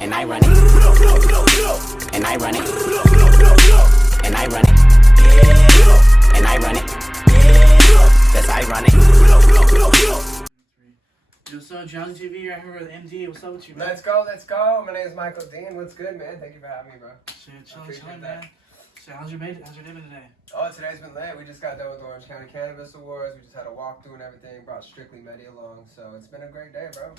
And I run it. And I run it. And I run it. And I run it. Yes, I run it. Yo, what's up, Johnny TV? Right here with MD. What's up with you, man? Let's go, let's go. My name is Michael Dean. What's good, man? Thank you for having me, bro. Shit, chilling, man. So how's your day been today? Oh, today's been lit. We just got done with Orange County Cannabis Awards. We just had a walkthrough and everything. Brought Strictly Medi along, so it's been a great day, bro.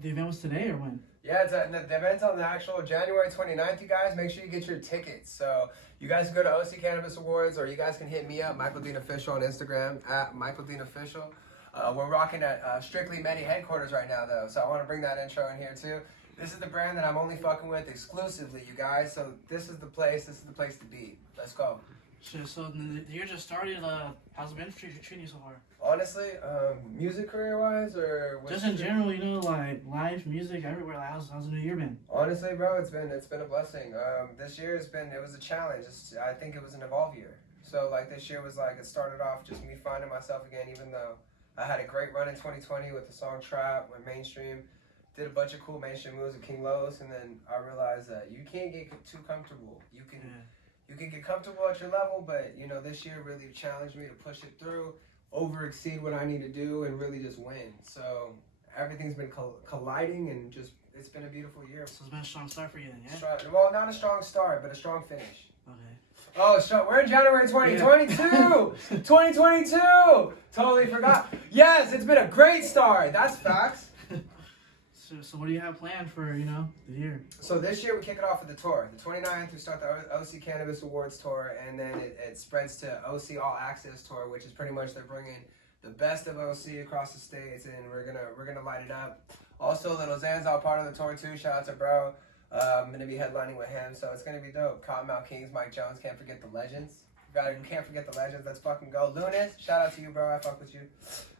The event was today or when? Yeah, the event's on the actual January 29th, you guys. Make sure you get your tickets. So you guys can go to OC Cannabis Awards, or you guys can hit me up, Michael Dean Official on Instagram, at Michael Dean Official. We're rocking at Strictly Medi headquarters right now, though, so I want to bring that intro in here, too. This is the brand that I'm only fucking with exclusively, you guys, so this is the place to be. Let's go. Shit, so the year just started. How's it been treating you so far? Honestly, music career-wise, or just in general, you know, like live music everywhere. Like, how's the new year been? Honestly, bro, it's been a blessing. This year it was a challenge. I think it was an evolve year. So like this year was like, it started off just me finding myself again, even though I had a great run in 2020 with the song Trap, went mainstream, did a bunch of cool mainstream moves with King Los, and then I realized that you can't get too comfortable. You can get comfortable at your level, but you know, this year really challenged me to push it through, exceed what I need to do, and really just win. So everything's been colliding, and just it's been a beautiful year. So it's been a strong start for you then, yeah? Well, not a strong start, but a strong finish. Okay. Oh, we're in January 2022! Yeah. 2022! Totally forgot. Yes, it's been a great start. That's facts. So what do you have planned for, you know, the year? So this year we kick it off with the tour. The 29th we start the OC Cannabis Awards tour, and then it spreads to OC All Access tour, which is pretty much they're bringing the best of OC across the states, and we're gonna light it up. Also, Little Zan's all part of the tour too. Shout out to bro. I'm gonna be headlining with him, so it's gonna be dope. Cottonmouth Kings, Mike Jones, can't forget the legends. Can't forget the legends. Let's fucking go. Lunas, shout out to you, bro. I fuck with you.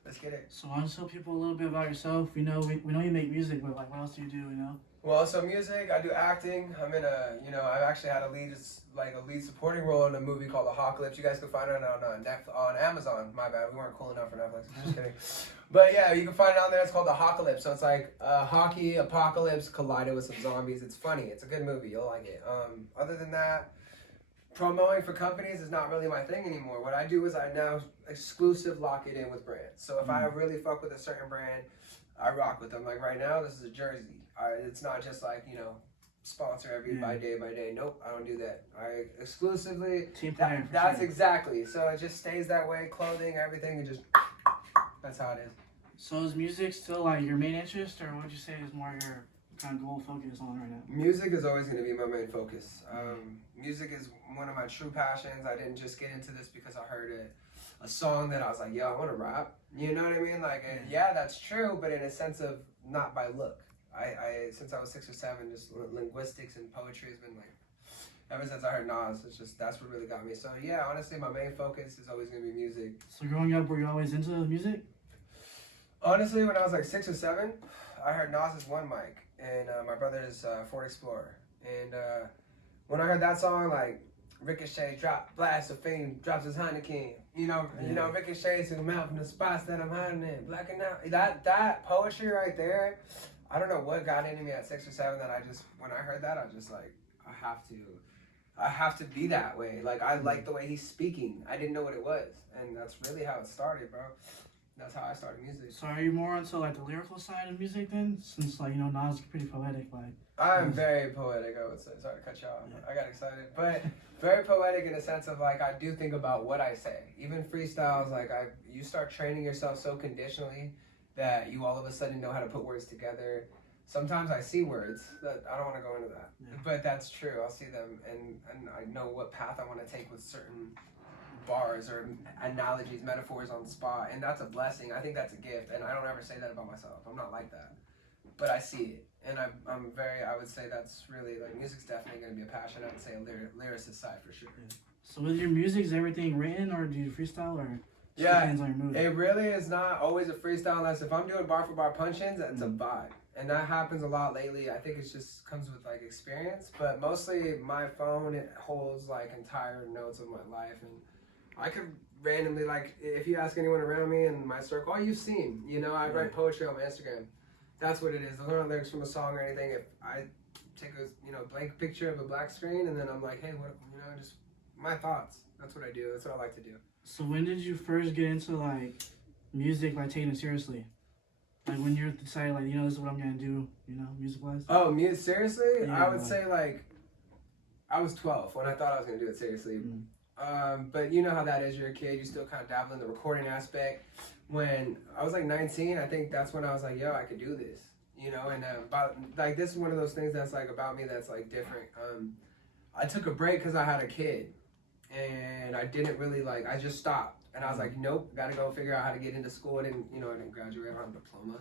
Let's get it. So I want to tell people a little bit about yourself. We know you make music, but like, what else do you do? You know? Well, so music, I do acting. I'm in I've actually had a lead supporting role in a movie called The Hawklips. You guys can find it on Amazon. My bad, we weren't cool enough for Netflix. I'm just kidding. But yeah, you can find it on there. It's called The Hawklips. So it's like hockey apocalypse collided with some zombies. It's funny. It's a good movie. You'll like it. Other than that, promoting for companies is not really my thing anymore. What I do is I now exclusive lock it in with brands. So if I really fuck with a certain brand, I rock with them. Like right now, this is a jersey. It's not just like, you know, sponsor by day by day. Nope, I don't do that. I exclusively, team player. That's exactly. So it just stays that way. Clothing, everything, and just, that's how it is. So is music still like your main interest, or what would you say is more your kind of goal focus on right now? Music is always going to be my main focus. Music is one of my true passions. I didn't just get into this because I heard a song that I was like, yo, I want to rap. You know what I mean? Like, yeah, that's true, but in a sense of not by look. I since I was 6 or 7, just linguistics and poetry has been like, ever since I heard Nas, that's what really got me. So yeah, honestly, my main focus is always going to be music. So growing up, were you always into music? Honestly, when I was like 6 or 7, I heard Nas's One Mic and my brother's Ford Explorer. And when I heard that song, like Ricochet blast of fame, drops his Heineken. You know, Ricochet to mouth in the spots that I'm hiding in, blacking out. That poetry right there, I don't know what got into me at 6 or 7 that when I heard that, I just like, I have to be that way. Like, I like the way he's speaking. I didn't know what it was. And that's really how it started, bro. That's how I started music. So are you more into like the lyrical side of music then? Since like, you know, Nas is pretty poetic, like. I'm very poetic, I would say. Sorry to cut you off. Yeah. I got excited. But very poetic in the sense of like, I do think about what I say. Even freestyles, like you start training yourself so conditionally that you all of a sudden know how to put words together. Sometimes I see words that I don't want to go into that. Yeah. But that's true. I'll see them and I know what path I want to take with certain bars or analogies, metaphors on the spot, and that's a blessing. I think that's a gift, and I don't ever say that about myself. I'm not like that, but I see it, and I would say that's really, like, music's definitely going to be a passion. I would say a lyricist side for sure. Yeah. So with your music, is everything written, or do you freestyle, or yeah, depends on your mood? It really is not always a freestyle unless if I'm doing bar for bar punch-ins, that's a vibe. And that happens a lot lately. I think it just comes with like experience, but mostly my phone, it holds like entire notes of my life, and I could randomly, like, if you ask anyone around me in my circle, oh, you've seen, you know, I write poetry on my Instagram. That's what it is. Those aren't lyrics from a song or anything. If I take a blank picture of a black screen and then I'm like, hey, what, just my thoughts. That's what I do. That's what I like to do. So when did you first get into like music, like taking it seriously? Like when you're deciding, like, this is what I'm gonna do, music wise. Oh, music seriously? Yeah, I would say like I was 12 when I thought I was gonna do it seriously. But you know how that is. You're a kid. You still kind of dabble in the recording aspect. When I was like 19, I think that's when I was like, yo, I could do this. And about like this is one of those things that's like about me that's like different. I took a break because I had a kid, and I didn't really I just stopped, and I was like, nope, gotta go figure out how to get into school. I didn't graduate, I don't have a diploma,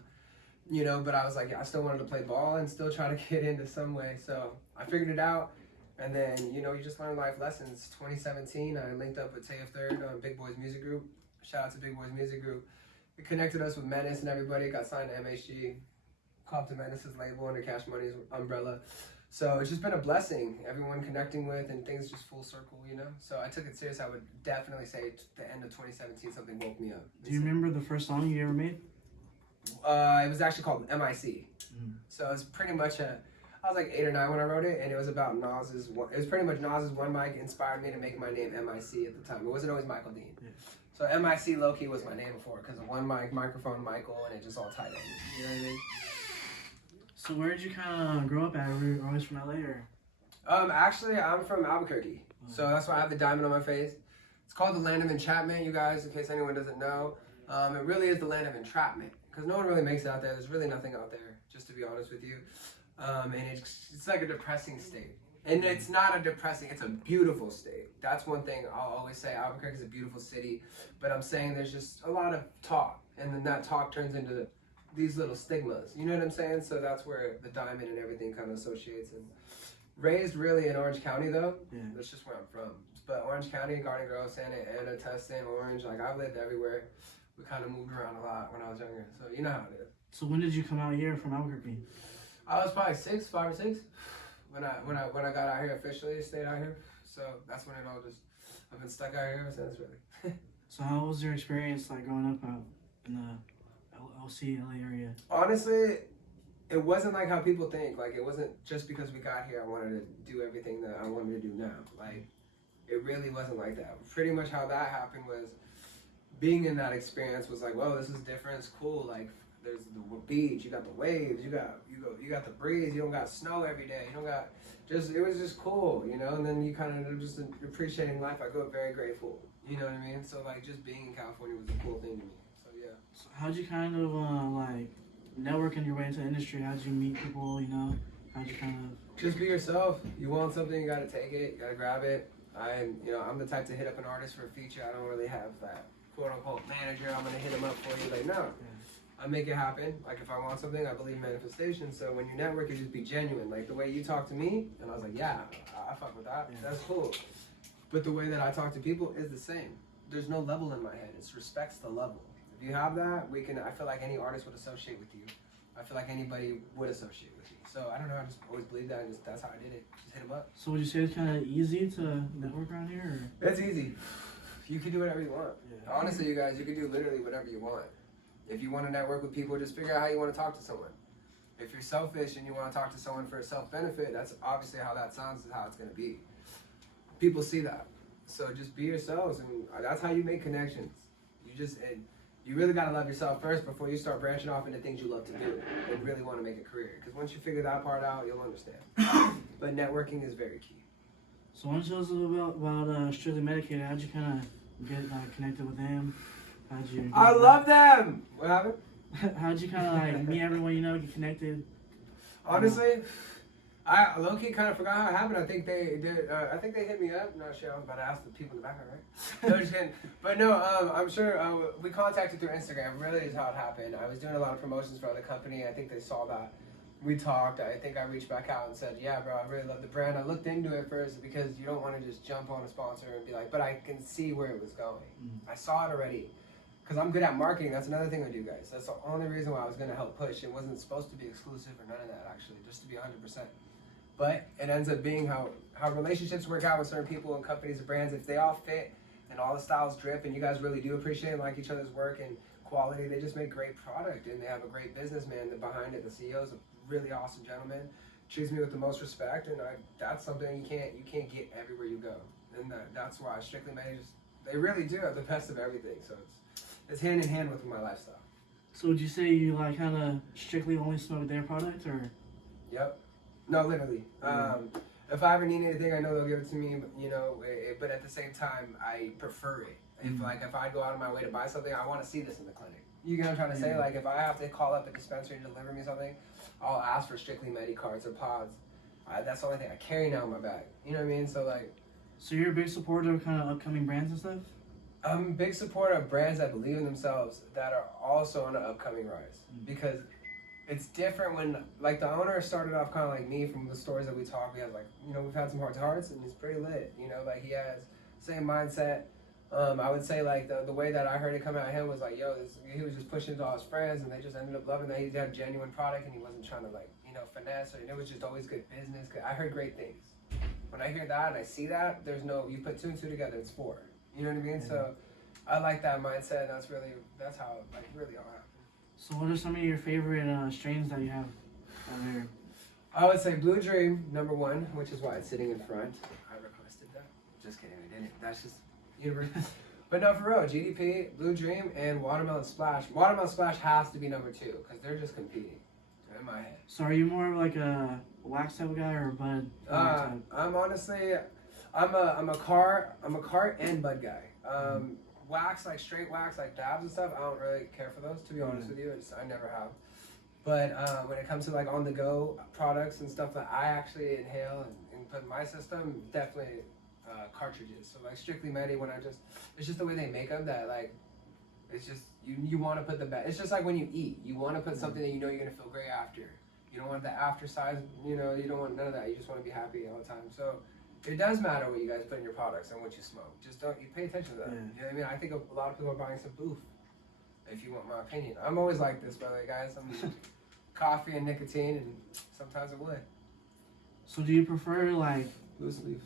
but I was like, I still wanted to play ball and still try to get into some way. So I figured it out, and then you just learn life lessons. 2017, I linked up with Taya Third on Big Boys Music Group. Shout out to Big Boys Music Group. It connected us with Menace and everybody. Got signed to MHG. Copped to Menace's label under Cash Money's umbrella. So it's just been a blessing. Everyone connecting with and things just full circle, So I took it serious. I would definitely say the end of 2017 something woke me up. Do you remember the first song you ever made? It was actually called MIC. So it's pretty much I was like 8 or 9 when I wrote it, and it was about Nas's. It was pretty much Nas's One Mic inspired me to make my name MIC at the time. It wasn't always Michael Dean. Yeah. So MIC low-key was my name before because of One Mic, microphone, Michael, and it just all tied in. You know what I mean? So where did you kind of grow up at? Were you always from LA or? Actually, I'm from Albuquerque. So that's why I have the diamond on my face. It's called the land of enchantment, you guys, in case anyone doesn't know. It really is the land of entrapment because no one really makes it out there. There's really nothing out there, just to be honest with you. And it's like a depressing state. And it's not a depressing, it's a beautiful state. That's one thing I'll always say. Albuquerque is a beautiful city, but I'm saying there's just a lot of talk, and then that talk turns into these little stigmas. You know what I'm saying? So that's where the diamond and everything kind of associates. And raised really in Orange County though. Yeah. That's just where I'm from. But Orange County, Garden Grove, Santa Ana, Tustin, Orange, I've lived everywhere. We kind of moved around a lot when I was younger, so you know how it is. So when did you come out here from Albuquerque? I was probably 5 or 6. When I got out here officially, stayed out here. So that's when it all just, I've been stuck out here ever since, really. So how was your experience growing up out in the LC, LA area? Honestly, it wasn't like how people think. It wasn't just because we got here I wanted to do everything that I wanted to do now. It really wasn't like that. Pretty much how that happened was being in that experience was whoa, this is different, it's cool. There's the beach, you got the waves, you got the breeze, you don't got snow every day, you don't got it was just cool, and then you kind of just appreciating life. I grew up very grateful, you know what I mean? So just being in California was a cool thing to me. So yeah. So how'd you kind of network in your way into the industry? How'd you meet people, how'd you kind of... Just be yourself. You want something, you gotta take it, you gotta grab it. I'm the type to hit up an artist for a feature. I don't really have that quote unquote manager, I'm gonna hit him up for you. No. Yeah. I make it happen. If I want something, I believe in manifestation. So when you network, you just be genuine. The way you talk to me, and I was like, yeah, I fuck with that. Yeah. That's cool. But the way that I talk to people is the same. There's no level in my head. It respects the level. If you have that, I feel like any artist would associate with you. I feel like anybody would associate with you. So I don't know, I just always believed that, and that's how I did it. Just hit them up. So would you say it's kind of easy to network around here? Or? It's easy. You can do whatever you want. Yeah. Honestly, you guys, you can do literally whatever you want. If you want to network with people, just figure out how you want to talk to someone. If you're selfish and you want to talk to someone for self-benefit, that's obviously how that sounds is how it's going to be. People see that. So just be yourselves, and that's how you make connections. You really got to love yourself first before you start branching off into things you love to do and really want to make a career. Because once you figure that part out, you'll understand. But networking is very key. So why don't you tell us a little bit about Strictly Medicated? How'd you kind of get connected with them? How'd you? I love them. What happened? How'd you kind of meet everyone get connected? Honestly, I low-key kind of forgot how it happened. I think they did. I think they hit me up. Not sure. I was about to ask the people in the background, right? No, just kidding. But no, I'm sure we contacted through Instagram. Really is how it happened. I was doing a lot of promotions for other company. I think they saw that. We talked. I think I reached back out and said, yeah, bro, I really love the brand. I looked into it first because you don't want to just jump on a sponsor and be like, but I can see where it was going. I saw it already. Because I'm good at marketing. That's another thing I do, guys. That's the only reason why I was going to help push. It wasn't supposed to be exclusive or none of that, actually, just to be 100%. But it ends up being how relationships work out with certain people and companies and brands. If they all fit and all the styles drip and you guys really do appreciate and like each other's work and quality. They just make great product, and they have a great businessman behind it. The CEO is a really awesome gentleman. Treats me with the most respect, and that's something you can't get everywhere you go. And that's why Strictly Medi they really do have the best of everything. So it's hand in hand with my lifestyle. So would you say you like kind of strictly only smoke their product, or? Yep. No, literally. If I ever need anything, I know they'll give it to me. But at the same time, I prefer it. If I go out of my way to buy something, I want to see this in the clinic. You get what I'm trying to say? Like if I have to call up a dispensary to deliver me something, I'll ask for Strictly Medi cards or pods. That's the only thing I carry now in my bag. You know what I mean? So you're a big supporter of kind of upcoming brands and stuff? I'm a big supporter of brands that believe in themselves that are also on an upcoming rise. Because it's different when, like, the owner started off kind of like me from the stories that we talk. We have, like, we've had some hearts, and he's pretty lit. Like, he has same mindset. I would say, like, the way that I heard it come out of him was like, he was just pushing it to all his friends, and they just ended up loving that he had genuine product, and he wasn't trying to, like, finesse, and it was just always good business. I heard great things. When I hear that and I see that, you put 2 and 2 together, it's 4. You know what I mean? Yeah. So I like that mindset, and that's how it, like, really all happened. So what are some of your favorite strains that you have out here? I would say Blue Dream, number 1, which is why it's sitting in front. I requested that. Just kidding, I didn't. That's just universe. But no, for real, GDP, Blue Dream, and Watermelon Splash. Watermelon Splash has to be number 2, because they're just competing in my head. So are you more of like a wax type of guy or a bud? I'm honestly, I'm a cart and bud guy. Wax, like straight wax, like dabs and stuff, I don't really care for those, to be honest with you. I never have. But when it comes to like on-the-go products and stuff that I actually inhale and put in my system, definitely cartridges. So like Strictly Medi, it's just the way they make them that like, it's just, you want to put the best. It's just like when you eat, you want to put something that you're going to feel great after. You don't want the after size, you don't want none of that. You just want to be happy all the time. So it does matter what you guys put in your products and what you smoke. Just you pay attention to that. Yeah. You know what I mean? I think a lot of people are buying some boof, if you want my opinion. I'm always like this, by the way, guys. I'm coffee and nicotine, and sometimes a wood. So do you prefer like loose leaf?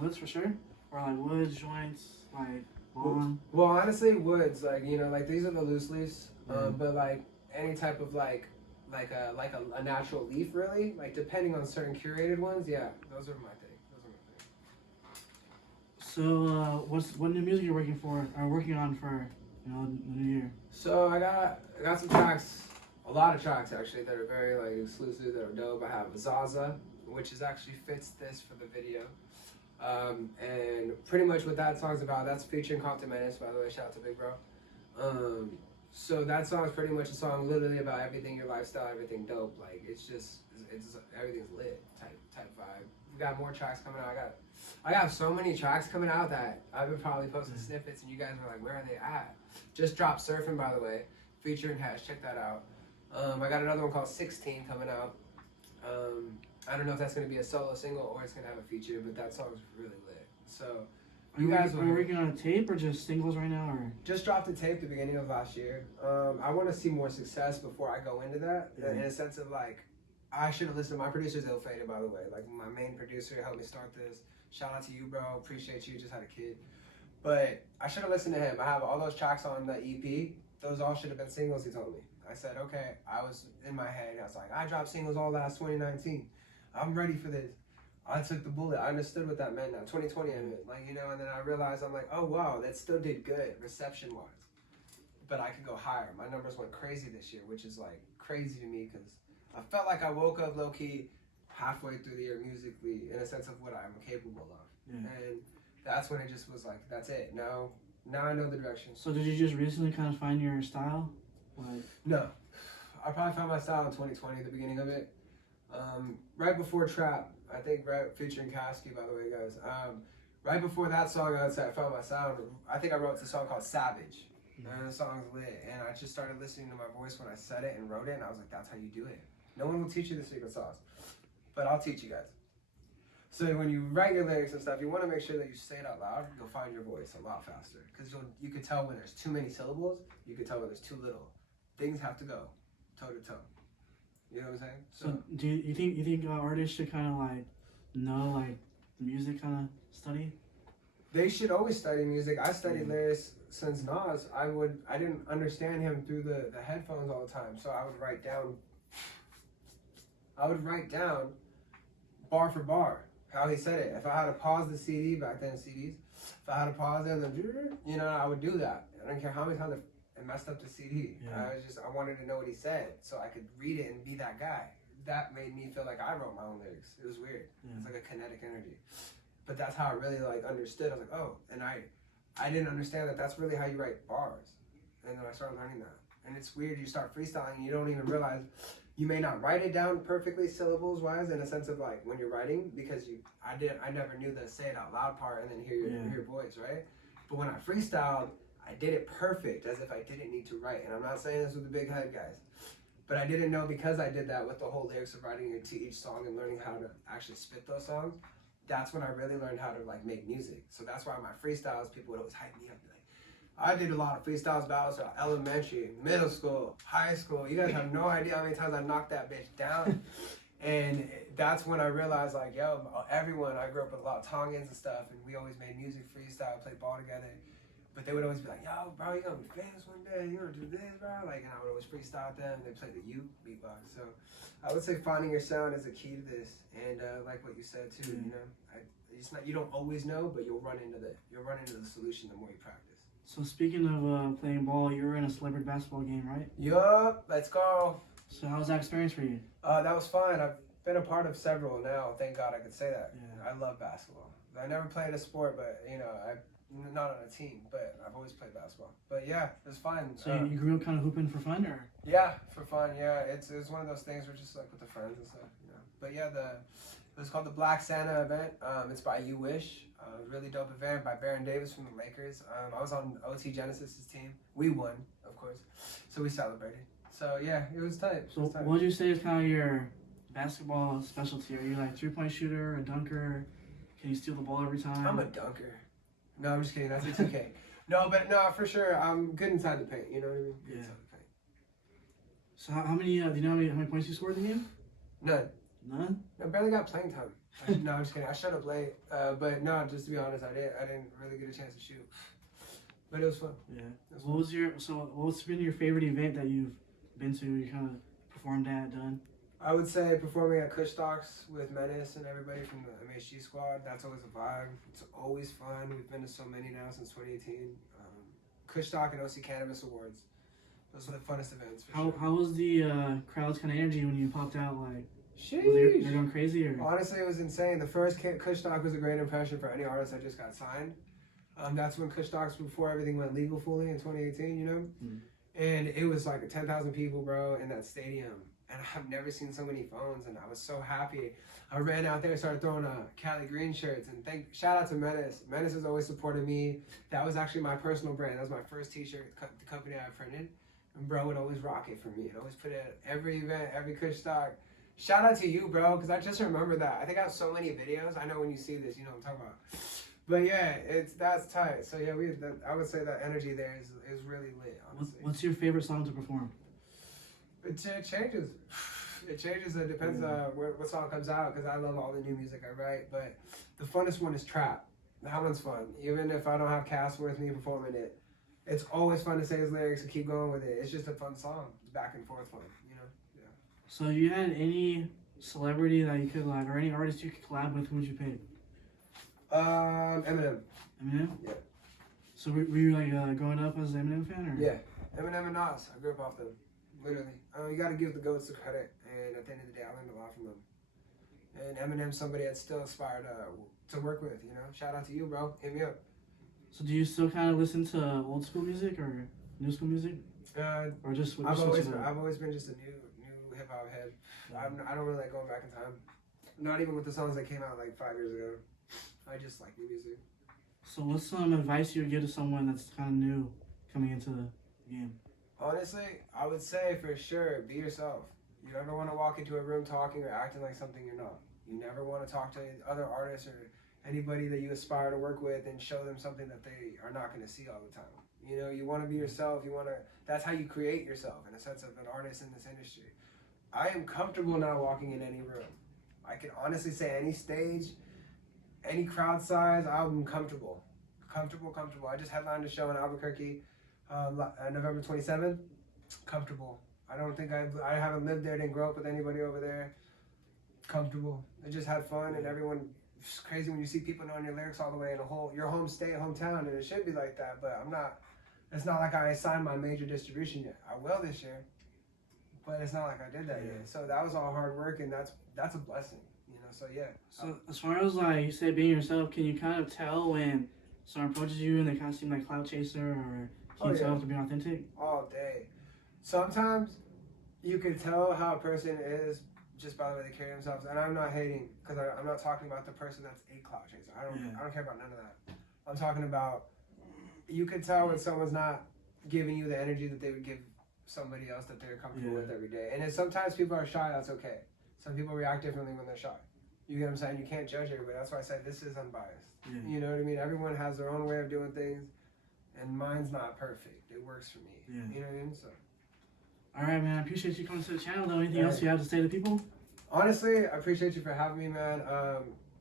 Woods for sure? Or like woods, joints, like long? Well, honestly, woods, like, like these are the loose leaves, but like any type of like a natural leaf, really, like depending on certain curated ones, yeah, those are my thing. So what new music you're working on for the new year? So I got some tracks, a lot of tracks actually, that are very like exclusive, that are dope. I have Zaza, which is actually fits this for the video. And pretty much what that song's about, that's featuring Compton Menace, by the way, shout out to Big Bro. So that song is pretty much a song literally about everything, your lifestyle, everything dope. Like it's everything's lit type vibe. We got more tracks coming out. I got so many tracks coming out that I've been probably posting snippets, and you guys are like, where are they at? Just dropped Surfing, by the way, featuring Hash, check that out. I got another one called 16 coming out. I don't know if that's going to be a solo single or it's going to have a feature, but that song's really lit. So are you working on a tape or just singles right now? Or just dropped the tape the beginning of last year. I want to see more success before I go into that. In a sense of like, I should have listened. My producer's ill fated, by the way. Like my main producer helped me start this. Shout out to you, bro. Appreciate you. Just had a kid. But I should have listened to him. I have all those tracks on the EP. Those all should have been singles, he told me. I said, okay. I was in my head. I was like, I dropped singles all last 2019. I'm ready for this. I took the bullet. I understood what that meant now. 2020, I meant. Like, and then I realized, I'm like, oh, wow, that still did good reception-wise. But I could go higher. My numbers went crazy this year, which is, like, crazy to me because I felt like I woke up low-key halfway through the year musically in a sense of what I'm capable of. Yeah. And that's when it just was like, that's it. Now I know the direction. So did you just recently kind of find your style? No. I probably found my style in 2020, the beginning of it. Right before Trap, I think, featuring Kasky, by the way, guys. Right before that song, I would say I found my sound. I think I wrote a song called Savage. And the song's lit. And I just started listening to my voice when I said it and wrote it, and I was like, that's how you do it. No one will teach you the secret sauce. But I'll teach you guys. So when you write your lyrics and stuff, you want to make sure that you say it out loud. You'll find your voice a lot faster. Because you can tell when there's too many syllables. You can tell when there's too little. Things have to go toe to toe. You know what I'm saying? So do you think artists should kind of like know like music kind of study? They should always study music. I studied lyrics since Nas, I didn't understand him through the headphones all the time. So I would write down bar for bar how he said it. If I had to pause the CD back then, CDs, if I had to pause it and then, you know, I would do that. I don't care how many times it messed up the CD. Yeah. I wanted to know what he said so I could read it and be that guy. That made me feel like I wrote my own lyrics. It was weird. Yeah. It's like a kinetic energy. But that's how I really like understood. I was like, oh, and I didn't understand that that's really how you write bars. And then I started learning that. And it's weird, you start freestyling and you don't even realize you may not write it down perfectly syllables wise in a sense of like when you're writing, because I never knew the say it out loud part and then hear your voice, right? But when I freestyled, I did it perfect as if I didn't need to write. And I'm not saying this with the big head guys, but I didn't know, because I did that with the whole lyrics of writing it to each song and learning how to actually spit those songs. That's when I really learned how to like make music. So that's why my freestyles, people would always hype me up. Be like, I did a lot of freestyles battles throughout elementary, middle school, high school. You guys have no idea how many times I knocked that bitch down. And that's when I realized, like, yo, everyone, I grew up with a lot of Tongans and stuff, and we always made music, freestyle, play ball together. But they would always be like, yo, bro, you're gonna be famous one day, you're gonna do this, bro. Like, and I would always freestyle with them, and they play the uke beatbox. So I would say finding your sound is the key to this. And like what you said too, you know, it's not, you don't always know, but you'll run into the solution the more you practice. So speaking of playing ball, you were in a celebrity basketball game, right? Yup, let's go. So how was that experience for you? That was fun. I've been a part of several now. Thank God I could say that. Yeah. I love basketball. I never played a sport, but you know, not on a team, but I've always played basketball. But yeah, it was fun. So you grew up kind of hooping for fun, or? Yeah, for fun. Yeah, it's one of those things where just like with the friends and stuff, you know. But yeah, it was called the Black Santa event. It's by You Wish. Really dope event by Baron Davis from the Lakers. I was on OT Genesis's team. We won, of course, so we celebrated. So yeah, it was tight. So what would you say is kind of your basketball specialty? Are you like 3-point shooter, a dunker? Can you steal the ball every time? I'm a dunker. No, I'm just kidding. That's a 2K. No, for sure, I'm good inside the paint. You know what I mean? Good inside the paint. So how many? Do you know how many points you scored in the game? None. None. I barely got playing time. No, I'm just kidding. I shut up late. But no, just to be honest, I didn't really get a chance to shoot. But it was fun. Yeah. What's been your favorite event that you've been to? You kind of performed at, done? I would say performing at Kush Talks with Menace and everybody from the MHG squad. That's always a vibe. It's always fun. We've been to so many now since 2018. Kush Talk and OC Cannabis Awards. Those are the funnest events. For sure. How was the crowd's kind of energy when you popped out? Like, sheesh. They're going crazy, or? Honestly, it was insane. The first Kush Talk was a great impression for any artist that just got signed. That's when Kush Talks, before everything went legal fully in 2018, you know? Mm. And it was like 10,000 people, bro, in that stadium. And I've never seen so many phones, and I was so happy. I ran out there and started throwing Cali Green shirts, and shout out to Menace. Menace has always supported me. That was actually my personal brand. That was my first t-shirt, the company I printed. And bro would always rock it for me. I'd always put it at every event, every Kush Talk. Shout out to you, bro, because I just remember that. I think I have so many videos. I know when you see this, you know what I'm talking about. But yeah, that's tight. So yeah, I would say that energy there is really lit, honestly. What's your favorite song to perform? It changes. It changes. It depends on what song comes out, because I love all the new music I write. But the funnest one is trap. That one's fun. Even if I don't have Cass with me performing it, it's always fun to say his lyrics and keep going with it. It's just a fun song. It's back and forth fun, you know? Yeah. So you had any celebrity that you could like, or any artist you could collab with, who would you pick? Eminem. Eminem? Yeah. So were you like growing up as an Eminem fan, or? Yeah. Eminem and Nas. I grew up off them. Literally. You gotta give the GOATs the credit, and at the end of the day, I learned a lot from them. And Eminem's somebody I'd still aspire to work with, you know? Shout out to you, bro. Hit me up. So do you still kind of listen to old school music or new school music? Or just I've always been just a new hip hop head. I don't really like going back in time. Not even with the songs that came out like 5 years ago. I just like new music. So what's some advice you would give to someone that's kind of new coming into the game? Honestly, I would say for sure, be yourself. You never want to walk into a room talking or acting like something you're not. You never want to talk to other artists or anybody that you aspire to work with and show them something that they are not going to see all the time. You know, you want to be yourself. That's how you create yourself in a sense of an artist in this industry. I am comfortable now walking in any room. I can honestly say any stage, any crowd size, I'm comfortable. Comfortable. I just headlined a show in Albuquerque, November 27th. Comfortable. I don't think I haven't lived there, didn't grow up with anybody over there. Comfortable. I just had fun, and everyone. It's crazy when you see people knowing your lyrics all the way in your home state, hometown, and it should be like that. But I'm not. It's not like I signed my major distribution yet. I will this year, but it's not like I did that yet. So that was all hard work, and that's a blessing, you know. So yeah. So as far as like you said, being yourself, can you kind of tell when someone approaches you and they kind of seem like cloud chaser, or can you tell if they're being authentic? All day. Sometimes you can tell how a person is just by the way they carry themselves, and I'm not hating because I'm not talking about the person that's a cloud chaser. I don't care about none of that. I'm talking about you can tell when someone's not giving you the energy that they would give somebody else that they're comfortable with every day. And if sometimes people are shy, that's okay. Some people react differently when they're shy. You get what I'm saying? You can't judge everybody. That's why I said this is unbiased. Yeah. You know what I mean? Everyone has their own way of doing things, and mine's not perfect. It works for me. Yeah. You know what I mean? So. All right, man. I appreciate you coming to the channel, though. Anything else you have to say to people? Honestly, I appreciate you for having me, man.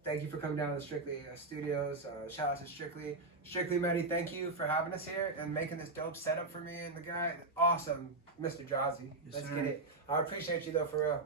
Thank you for coming down to Strictly Studios. Shout out to Strictly Medi. Thank you for having us here and making this dope setup for me and the guy. Awesome, Mr. Jazzy. Let's get it. I appreciate you, though, for real.